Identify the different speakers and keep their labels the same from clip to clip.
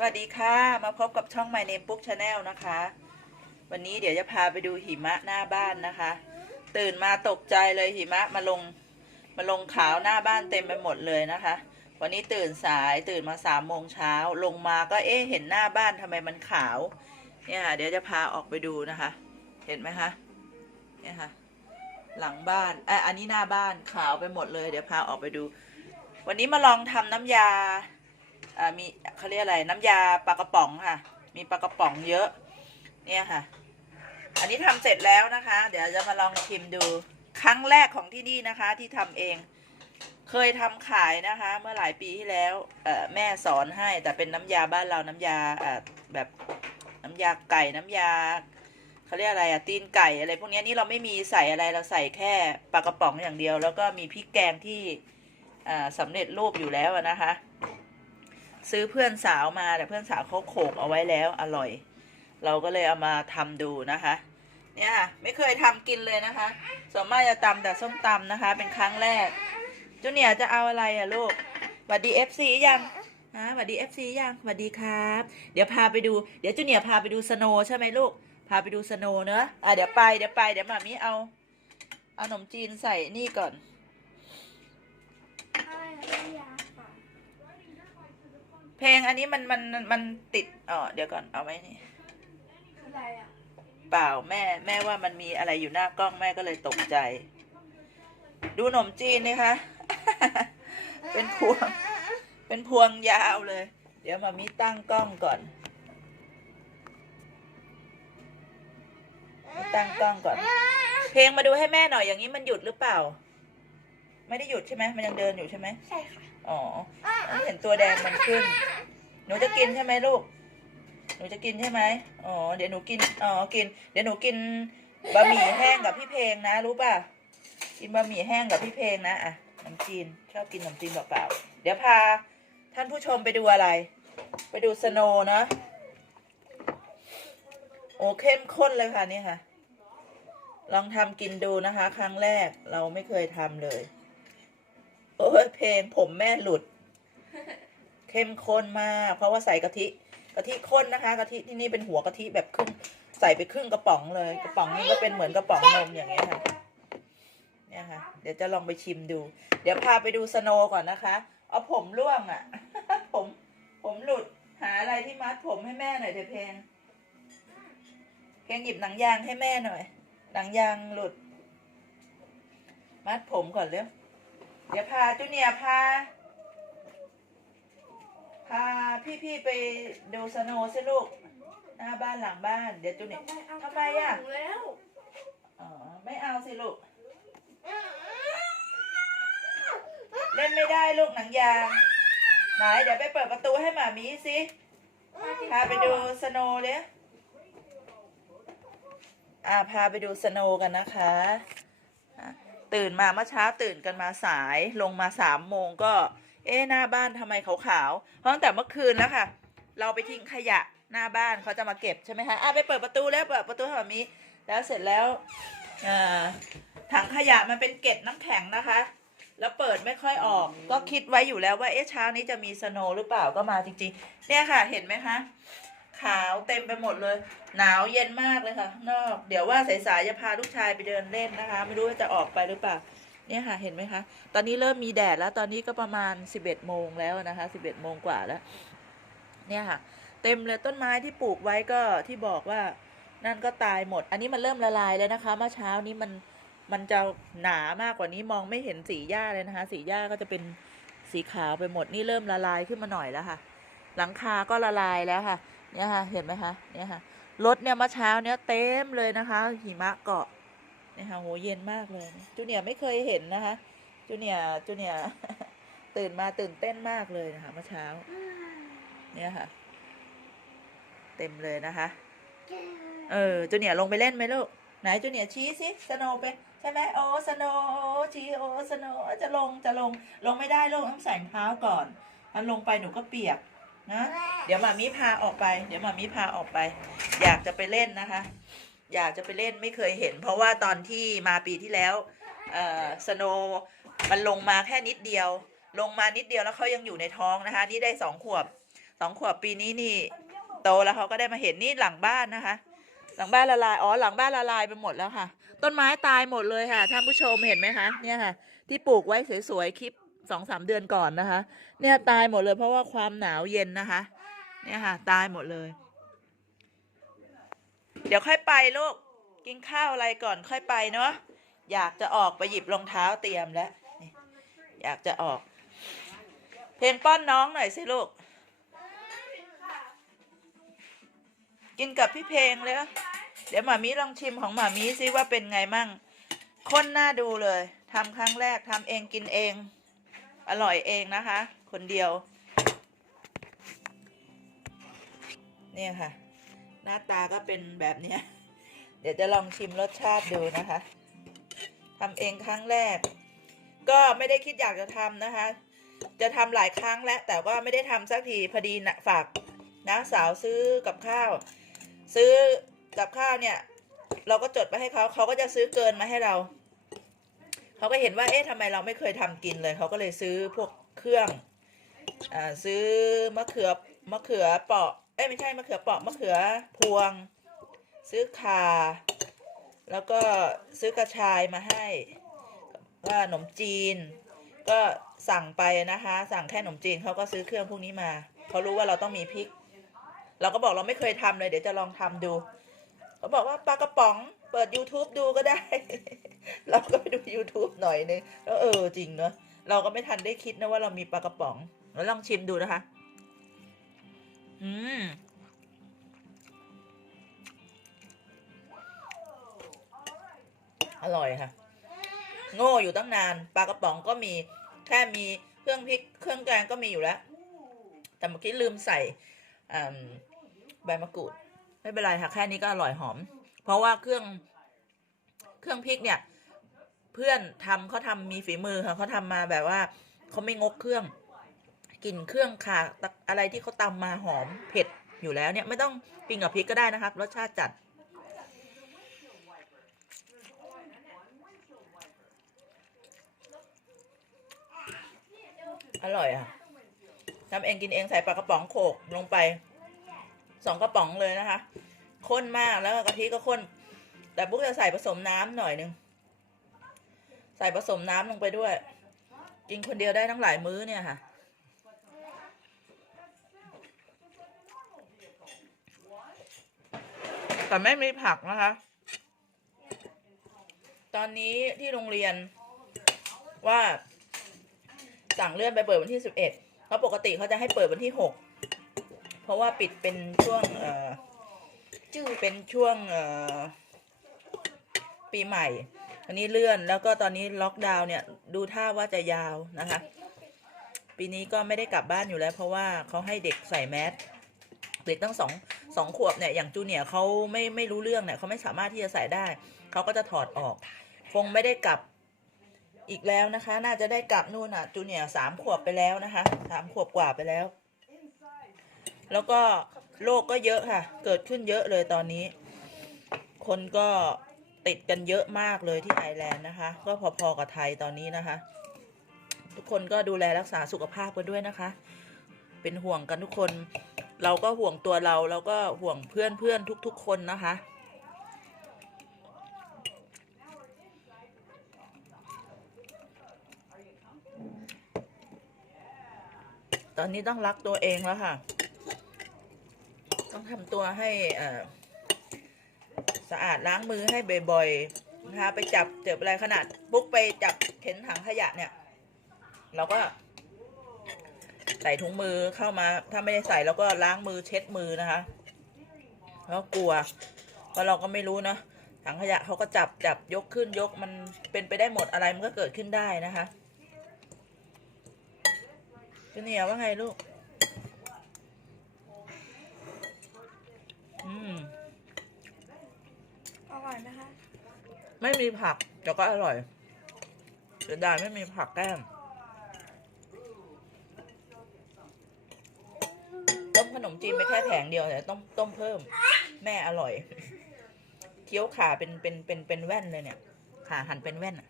Speaker 1: สวัสดีค่ะ มาพบกับช่อง My Name Book Channel นะคะ วันนี้เดี๋ยวจะพาไปดูหิมะหน้าบ้านนะคะ ตื่นมาตกใจเลยหิมะมาลงมาลงขาวหน้าบ้านเต็มไปหมดเลยนะคะ วันนี้ตื่นสายตื่นมาสามโมงเช้าลงมาก็เอ๊ะเห็นหน้าบ้านทำไมมันขาวเนี่ยค่ะเดี๋ยวจะพาออกไปดูนะคะ เห็นไหมคะเนี่ยค่ะหลังบ้านเอะอันนี้หน้าบ้านขาวไปหมดเลย เดี๋ยวพาออกไปดู วันนี้มาลองทำน้ำยา มีเขาเรียกอะไรน้ำยาปลากระป๋องค่ะ มีปลากระป๋องเยอะ เนี่ยค่ะ อันนี้ทำเสร็จแล้วนะคะ เดี๋ยวจะมาลองชิมดูครั้งแรกของที่นี่นะคะที่ทำเอง เคยทำขายนะคะ เมื่อหลายปีที่แล้วแม่สอนให้แต่เป็นน้ำยาบ้านเราน้ำยาแบบน้ำยาไก่น้ำยาเขาเรียกอะไรอะตีนไก่อะไรพวกนี้นี่เราไม่มีใส่อะไรเราใส่แค่ปลากระป๋องอย่างเดียว แล้วก็มีพริกแกงที่อ่าสำเร็จรูปอยู่แล้วนะคะ ซื้อเพื่อนสาวมาแต่เพื่อนสาวเขาโขกเอาไว้แล้วอร่อย เราก็เลยเอามาทำดูนะคะ เนี่ยไม่เคยทำกินเลยนะคะส่วนมากจะตำแต่ส้มตำนะคะ เป็นครั้งแรกจูเนียจะเอาอะไรอะลูกหวัดดีเอฟซียังฮะหวัดดีเอฟซียังหวัดดีครับ เดี๋ยวพาไปดูเดี๋ยวจูเนียพาไปดูสโนใช่ไหมลูก พาไปดูสโนเนอะอะเดี๋ยวไปเดี๋ยวไปเดี๋ยวมามีเอาเอาขนมจีนใส่นี่ก่อน เพลงอันนี้มันมันมันติดอ๋อเดี๋ยวก่อนเอาไว้นี่
Speaker 2: อะไรอะ
Speaker 1: เปล่าแม่แม่ว่ามันมีอะไรอยู่หน้ากล้องแม่ก็เลยตกใจ ดูขนมจีนนะคะ เป็นพวง เป็นพวงยาวเลย เดี๋ยวมามีตั้งกล้องก่อนมาตั้งกล้องก่อน เพลงมาดูให้แม่หน่อยอย่างนี้มันหยุดหรือเปล่า ไม่ได้หยุดใช่ไหมมันยังเดินอยู่ใช่ไหม
Speaker 2: ใช่ค่ะ
Speaker 1: อ๋อเห็นตัวแดงมันขึ้น หนูจะกินใช่ไหมลูก หนูจะกินใช่ไหมอ๋อ เดี๋ยวหนูกิน อ๋อ กิน เดี๋ยวหนูกินบะหมี่แห้งกับพี่เพลงนะ รู้ป่ะ กินบะหมี่แห้งกับพี่เพลงนะ อะน้ำจีน ชอบกินน้ำจีนเปล่าๆ เดี๋ยวพาท่านผู้ชมไปดูอะไร ไปดูสโนว์นะ โอ้เข้มข้นเลยค่ะนี่ค่ะ ลองทำกินดูนะคะ ครั้งแรกเราไม่เคยทำเลย โอ้ยเพลงผมแม่หลุด เข้มข้นมาก เพราะว่าใส่กะทิกะทิข้นนะคะกะทิที่นี่เป็นหัวกะทิแบบครึ่งใส่ไปครึ่งกระป๋องเลย กระป๋องนี้ก็เป็นเหมือนกระป๋องนมอย่างเงี้ยค่ะเนี่ยค่ะ เดี๋ยวจะลองไปชิมดู เดี๋ยวพาไปดูสโนว์ก่อนนะคะเอาผมร่วงอะ่ะ ผมผมหลุดหาอะไรที่มัดผมให้แม่หน่อยเถอะเพลงเพลงหยิบหนังยางให้แม่หน่อย หนังยางหลุด มัดผมก่อนเร็ว เดี๋ยวพาจูเนียพา พาพี่ๆไปดูสโนว์สิลูก หน้าบ้านหลังบ้าน เดี๋ยวจูเนียทำไมอะ
Speaker 2: แล้ว
Speaker 1: อ๋อไม่เอาสิลูก เล่นไม่ได้ลูกหนังยางไหนเดี๋ยวไปเปิดประตูให้หมามีสิพาไปดูสโนว์เลยอ่าพาไปดูสโนว์กันนะคะ ตื่นมาเมื่อเช้าตื่นกันมาสายลงมาสามโมงก็ เอ๊ะหน้าบ้านทำไมขาวๆเพราะตั้งแต่เมื่อคืนแล้วค่ะ เราไปทิ้งขยะหน้าบ้านเขาจะมาเก็บใช่ไหมคะอะไปเปิดประตูแล้วเปิดประตูให้หมามีแล้วเสร็จแล้วอถังขยะมันเป็นเกล็ดน้ำแข็งนะคะ แล้วเปิดไม่ค่อยออก ก็คิดไว้อยู่แล้วว่าเอ๊ะเช้านี้จะมีสโนว์หรือเปล่าก็มาจริงๆ เนี่ยค่ะเห็นไหมคะ ขาวเต็มไปหมดเลย หนาวเย็นมากเลยค่ะข้างนอก เดี๋ยวว่าสายๆจะพาลูกชายไปเดินเล่นนะคะ ไม่รู้ว่าจะออกไปหรือเปล่าเนี่ยค่ะเห็นไหมคะ ตอนนี้เริ่มมีแดดแล้วตอนนี้ก็ประมาณสิบเอ็ดโมงแล้วนะคะสิบเอ็ดโมงกว่าแล้ว เนี่ยค่ะ เต็มเลยต้นไม้ที่ปลูกไว้ก็ที่บอกว่านั่นก็ตายหมด อันนี้มันเริ่มละลายแล้วนะคะ เมื่อเช้านี้มันมันจะหนามากกว่านี้มองไม่เห็นสีหญ้าเลยนะคะ สีหญ้าก็จะเป็นสีขาวไปหมดนี่เริ่มละลายขึ้นมาหน่อยแล้วค่ะ หลังคาก็ละลายแล้วค่ะ เนี่ยค่ะ เห็นไหมคะ เนี่ยค่ะ รถเนี่ยเมื่อเช้าเนี่ยเต็มเลยนะคะ หิมะเกาะ เนี่ยค่ะโหเย็นมากเลย จูเนียร์ไม่เคยเห็นนะคะ จูเนียร์จูเนียร์ตื่นมาตื่นเต้นมากเลยนะคะเมื่อเช้า เนี่ยค่ะ เต็มเลยนะคะ เออ จูเนียร์ลงไปเล่นไหมลูก ไหนจูเนียร์ชี้สิสโนไปใช่ไหมโอ้สโนชี้โอ้สโนจะลงจะลงลงไม่ได้ลูกต้องใส่รองเท้าก่อนถ้าลงไปหนูก็เปียก นะ เดี๋ยวหมามีพาออกไป เดี๋ยวหมามีพาออกไป อยากจะไปเล่นนะคะ อยากจะไปเล่นไม่เคยเห็น เพราะว่าตอนที่มาปีที่แล้วเอ่อสโนว์มันลงมาแค่นิดเดียว ลงมานิดเดียวแล้วเขายังอยู่ในท้องนะคะ นี่ได้สองขวบสองขวบปีนี้นี่โตแล้วเขาก็ได้มาเห็นนี่หลังบ้านนะคะ หลังบ้านละลายอ๋อหลังบ้านละลายไปหมดแล้วค่ะ ต้นไม้ตายหมดเลยค่ะท่านผู้ชมเห็นไหมคะเนี่ยค่ะ ที่ปลูกไว้สวยๆคลิป สองสามเดือนก่อนนะคะ เนี่ยตายหมดเลยเพราะว่าความหนาวเย็นนะคะ เนี่ยค่ะ ตายหมดเลย เดี๋ยวค่อยไปลูก กินข้าวอะไรก่อนค่อยไปเนาะ อยากจะออกไปหยิบรองเท้าเตรียมแล้วอยากจะออก เพลงป้อนน้องหน่อยสิลูก กินกับพี่เพลงเลยเดี๋ยวหมามีลองชิมของหมามีซิว่าเป็นไงมั่งข้นหน้าดูเลยทำครั้งแรกทำเองกินเอง อร่อยเองนะคะ คนเดียว เนี่ยค่ะ หน้าตาก็เป็นแบบเนี้ยเดี๋ยวจะลองชิมรสชาติดูนะคะทำเองครั้งแรก ก็ไม่ได้คิดอยากจะทำนะคะ จะทำหลายครั้งแล้วแต่ว่าไม่ได้ทำสักทีพอดีนะฝากน้าสาวซื้อกับข้าว ซื้อกับข้าวเนี่ย เราก็จดไปให้เขาเขาก็จะซื้อเกินมาให้เรา เขาก็เห็นว่า เอ๊ะทำไมเราไม่เคยทำกินเลย เขาก็เลยซื้อพวกเครื่องอ่าซื้อมะเขือมะเขือเปาะ เอ้ยไม่ใช่มะเขือเปาะมะเขือพวง ซื้อขาแล้วก็ซื้อกระชายมาให้ว่าขนมจีน ก็สั่งไปนะคะ สั่งแค่ขนมจีนเขาก็ซื้อเครื่องพวกนี้มาเขารู้ว่าเราต้องมีพริก เราก็บอกเราไม่เคยทำเลย เดี๋ยวจะลองทำดูเขาบอกว่าปลากระป๋อง เปิด YouTube ดูก็ได้ เราก็ไปดู YouTube หน่อยนึงแล้วเออจริงเนอะเราก็ไม่ทันได้คิดนะว่าเรามีปลากระป๋องแล้วลองชิมดูนะคะ อืมอร่อยค่ะ โง่อยู่ตั้งนานปลากระป๋องก็มีแค่มีเครื่องพริกเครื่องแกงก็มีอยู่แล้ว แต่เมื่อกี้ลืมใส่ใบมะกรูด ไม่เป็นไรค่ะ แค่นี้ก็อร่อยหอม เพราะว่าเครื่องเครื่องพริกเนี่ย เพื่อนทำเขาทำมีฝีมือค่ะเขาทำมาแบบว่าเขาไม่งกเครื่องกลิ่นเครื่องค่ะอะไรที่เขาตำมาหอมเผ็ดอยู่แล้วเนี่ย ไม่ต้องกินกับพริกก็ได้นะครับรสชาติจัด อร่อยอะทำเองกินเองใส่ปลากระป๋องโขกลงไปสองกระป๋องเลยนะคะ ข้นมากแล้วกะทิก็ข้น แต่พวกจะใส่ผสมน้ำหน่อยนึง ใส่ผสมน้ำลงไปด้วย กินคนเดียวได้ทั้งหลายมื้อเนี่ยค่ะ แต่ไม่มีผักนะคะ ตอนนี้ที่โรงเรียนว่าสั่งเลื่อนไปเปิดวันที่สิบเอ็ดเพราะปกติเขาจะให้เปิดวันที่หกเพราะว่าปิดเป็นช่วงเอ่อ
Speaker 2: จืด
Speaker 1: เป็นช่วงเอ่อปีใหม่ อันนี้เลื่อนแล้วก็ตอนนี้ล็อกดาวน์เนี่ย ดูท่าว่าจะยาวนะคะ ปีนี้ก็ไม่ได้กลับบ้านอยู่แล้ว เพราะว่าเขาให้เด็กใส่แมสเด็กตั้งสองสองขวบเนี่ยอย่างจูเนียเขาไม่ไม่รู้เรื่องเนี่ยเขาไม่สามารถที่จะใส่ได้ เขาก็จะถอดออก คงไม่ได้กลับอีกแล้วนะคะ น่าจะได้กลับนู่นอะจูเนียสามขวบไปแล้วนะคะสามขวบกว่าไปแล้ว แล้วก็ โรคก็เยอะค่ะ เกิดขึ้นเยอะเลยตอนนี้ คนก็ติดกันเยอะมากเลยที่ไอร์แลนด์นะคะ ก็พอๆกับไทยตอนนี้นะคะ ทุกคนก็ดูแลรักษาสุขภาพกันด้วยนะคะ เป็นห่วงกันทุกคน เราก็ห่วงตัวเราแล้วก็ห่วงเพื่อนเพื่อนทุก ๆ คนนะคะ ตอนนี้ต้องรักตัวเองแล้วค่ะ ต้องทำตัวให้สะอาดล้างมือให้บ่อยๆนะคะไปจับเจออะไรขนาดปุ๊กไปจับเข็นถังขยะเนี่ย เราก็ ใส่ถุงมือเข้ามา ถ้าไม่ได้ใส่เราก็ล้างมือเช็ดมือนะคะเพราะกลัว เพราะเราก็ไม่รู้เนะถังขยะเขาก็จับจับยกขึ้นยกมันเป็นไปได้หมดอะไรมันก็เกิดขึ้นได้นะคะจูเนียว่าไงลูก อ
Speaker 2: ร่อยไหมคะ
Speaker 1: ไม่มีผักแต่ก็อร่อยเสียดายไม่มีผักแก้มต้มขนมจีนไปแค่แผงเดียวแต่ต้องต้มเพิ่ม แม่อร่อย เคี้ยวขาเป็นเป็นเป็นเป็นแว่นเลยเนี่ย ขาหันเป็นแว่นอะ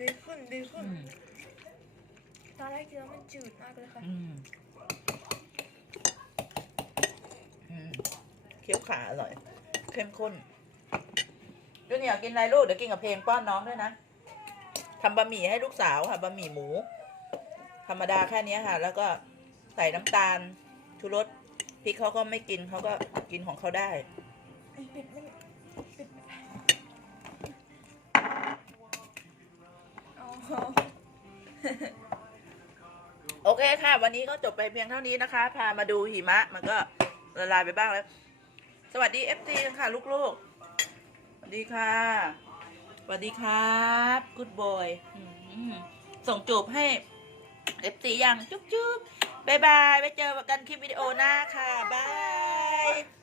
Speaker 2: ดีขึ้นดีขึ้น อื
Speaker 1: ม
Speaker 2: ตอนแรกกินแล้วมันจืดมากเลยค่ะ
Speaker 1: เคี้ยวขาอร่อย เข้มข้นจูเนียกินอะไรลูกเดี๋ยวกินกับเพลงป้อนน้องด้วยนะทำบะหมี่ให้ลูกสาวค่ะบะหมี่หมู ธรรมดาแค่นี้ค่ะ แล้วก็ใส่น้ำตาลชูรสพริกเขาก็ไม่กินเขาก็กินของเขาได้
Speaker 2: โอ
Speaker 1: เคค่ะ วันนี้ก็จบไปเพียงเท่านี้นะคะ พามาดูหิมะ มันก็ละลายไปบ้างแล้ว วัสดีเอฟซีค่ะลูกๆ สวัสดีค่ะ สวัสดีครับกูดบอยส่งจูบให้เอฟซียังจุ๊บจุ๊บบายบายไว้เจอกันคลิปวิดีโอหน้าค่ะ บาย